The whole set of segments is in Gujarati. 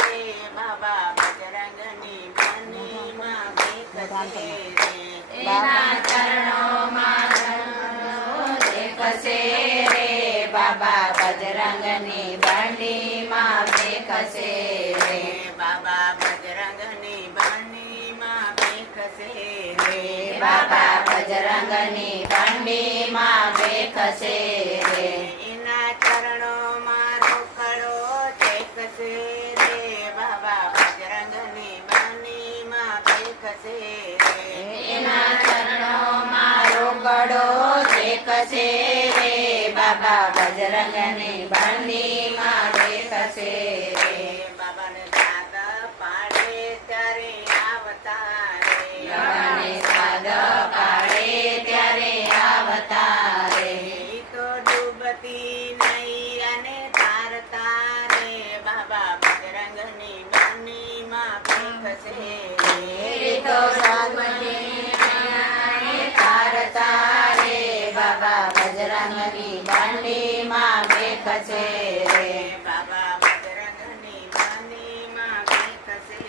રે બાબા બજરંગની બાણીમાં બેઠશે રે એના ચરણોમાં દેખશે રે બાબા બજરંગની બંડીમાં બેખશે રે બાબા બજરંગની બાણીમાં બેઠશે રે બાબા બજરંગની બંડીમાં બેખશે રે એના ચરણોમાં રોકડો ટેકશે રે બાબા બજરંગની બાણીમાં બેઠશે રે એના ચરણોમાં રોકડો દેખશે રે બાબા બજરંગની બંડીમાં બેખશે રે બાબાને સાદ પાડે ત્યારે આવતા રે બાબાને સ્વાદ પાડે ત્યારે આવતા રે ઈ તો ડૂબતી નહીં અને તારતા રે બાબા બજરંગની બાણીમાં બેઠશે એ રે તો તારતા રે બાબા બજરંગની બંડીમાં બેખશે રે બાબા બજરંગની બાણીમાં બેઠશે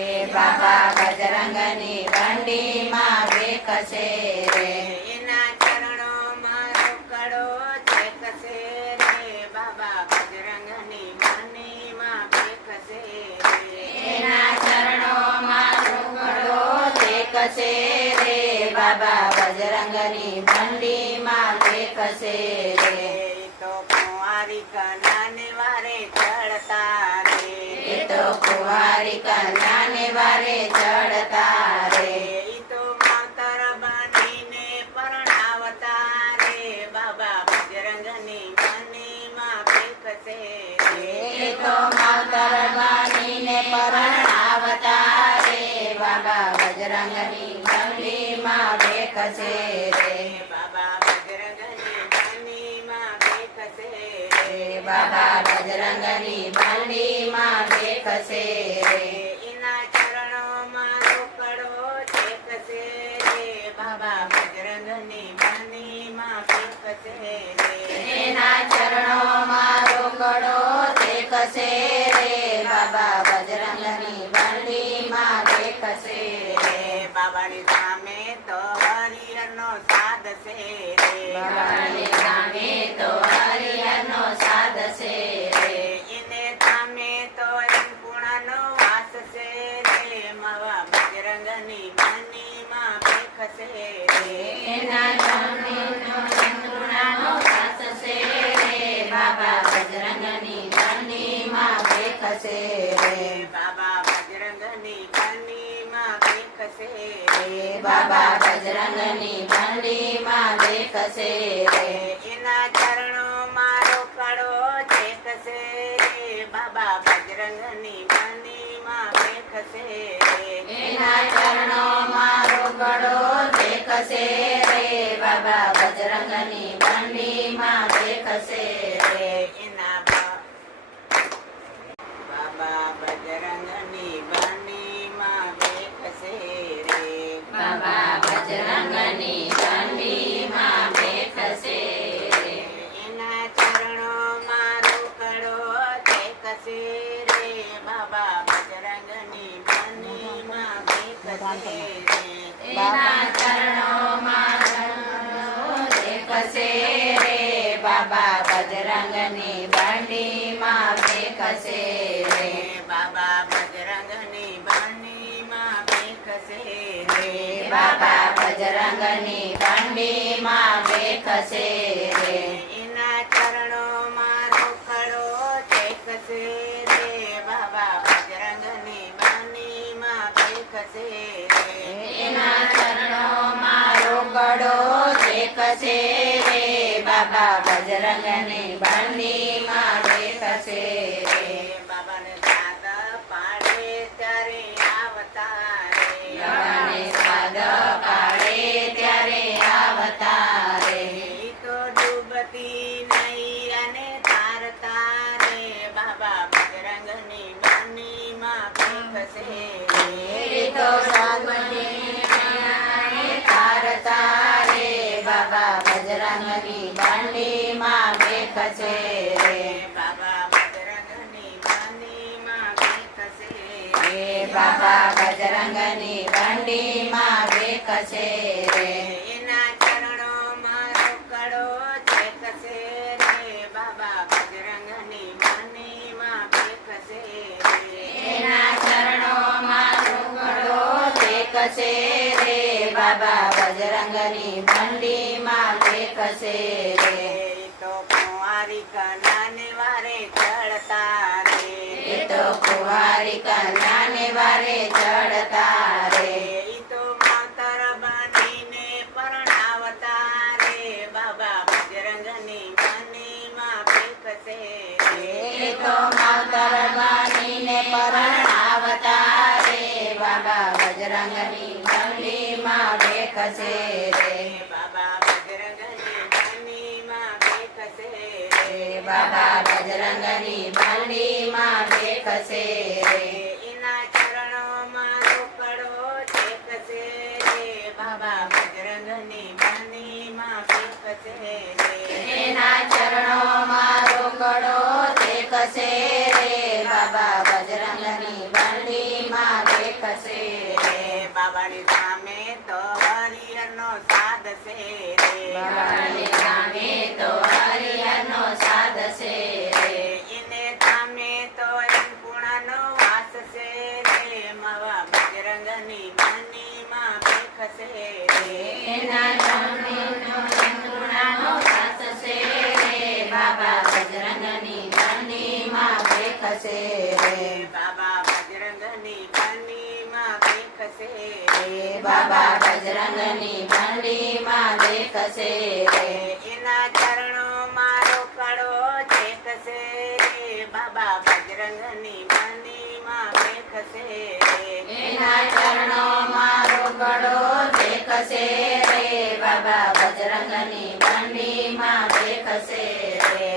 એ બાબા બજરંગની બંડીમાં બેખશે રે એના ચરણોમાં રોકડો ટેકશે રે બાબા બજરંગની બાણીમાં બેઠશે રે એના ચરણોમાં રોકડો દેખશે રે બાબા બજરંગની બંડીમાં બેખશે રે એ તો કુંવારી કન્યાને વારે ચડતા રે એ તો કુંવારી કન્યાને વારે ચડતા રે ઈ તો માતર બાંધીને પરણાવતા રે બાબા બજરંગની બાણીમાં બેઠશે રે એ તો માતર બાનીને પરણાવતા રે બાબા બજરંગની બંડીમાં બેખશે રે બાબા બજરંગની બાણીમાં બેઠશે રે બાબા બજરંગની બંડીમાં બેખશે રે એના ચરણોમાં રોકડો ટેકશે રે બાબા બજરંગની બાણીમાં બેઠશે રે એના ચરણોમાં રોકડો દેખશે રે બાબા બજરંગની બંડીમાં બેખશે રે બાબાની સામે તો હરિહરનો સાદ છે રે બાબાની સામે તો હરિહરનો સાદ છે રે એને સામે તો પૂર્ણનો વાસ છે રે માવા બજરંગની બાણીમાં બેઠશે રે એના ચરણોનો વાસ છે રે બાબા બજરંગની બંડીમાં બેખશે રે બાબા બજરંગની બાણીમાં બેઠશે રે બાબા બજરંગની બંડીમાં બેખશે રે એના ચરણોમાં રોકડો ટેકશે રે બાબા બજરંગની બાણીમાં બેઠશે રે એના ચરણોમાં રોકડો દેખશે રે બાબા બજરંગની બંડીમાં બેખશે રે એના બાબા બજરંગની બાણીમાં બેઠશે રે બાબા બજરંગની બંડીમાં બેખશે રે એના ચરણોમાં રોકડો ટેકશે રે બાબા બજરંગની બાણીમાં બેઠશે રે એના ચરણોમાં દેખશે રે બાબા બજરંગની બંડીમાં બેખશે રે બાબા બજરંગની બાણીમાં બેઠશે રે બાબા બજરંગની બંડીમાં બેખશે રે એના ચરણોમાં રોકડો ટેકશે રે બાબા બજરંગની બાણીમાં બેઠશે રે એના ચરણોમાં રોકડો દેખશે રે બાબા બજરંગની બંડીમાં બેખશે રે બાબાને સાદ પાડે ત્યારે આવતા રે બાબાને સ્વાદ પાડે ત્યારે આવતા રે ઈ તો ડૂબતી નહીં અને તારતા રે બાબા બજરંગની બાણીમાં બેઠશે એ તો તારતા રે બાબા બજરંગની બંડીમાં બેખશે રે બાબા બજરંગની બાણીમાં બાબા બજરંગની બંડીમાં બેકશે રે એના ચરણોમાં રોકડો ચેકશે રે બાબા બજરંગની બંડીમાં બેકશે રે એના ચરણોમાં રોકડો બેકશે રે બાબા બજરંગની બંડીમાં બેકશે રે એ તો કુંવારી કન્યાને વારે ચડતા રે એ તો કુંવારી કન્યાને વારે ચડતા રે ઈ તો માતર બનીને પરણાવતા રે બાબા બજરંગની બંડીમાં બેકશે રે એ તો માતર બનીને પરણાવતા રે બાબા બજરંગની બંડીમાં બેકશે રે બાબા બજરંગની બંડીમાં બેકશે રે બાબા બજરંગની બંડીમાં બેકશે રે એના ચરણોમાં રોકડો ચેકશે રે બાબા બજરંગની બંડીમાં બેકશે રે એના ચરણોમાં રોકડો દેખશે રે બાબા બજરંગની બંડીમાં બેકશે રે બાબાની સામે તો હરિહરનો સાદ છે રે બાબાની સામે તો હરિહરનો સાદ છે રે એને સામે તો પૂર્ણનો વાસ છે રે માવા બજરંગની બંડીમાં બેકશે રે એના ચરણોનો સાસ છે રે બાબા બજરંગની બંડીમાં બેકશે રે બાબા બજરંગની બંડીમાં બેકશે રે બાબા બજરંગની બંડીમાં બેકશે રે એના ચરણોમાં રોકડો ચેકશે રે બાબા બજરંગની બંડીમાં બેકશે રે એના ચરણોમાં રોકડો દેખશે રે બાબા બજરંગની બંડીમાં બેકશે રે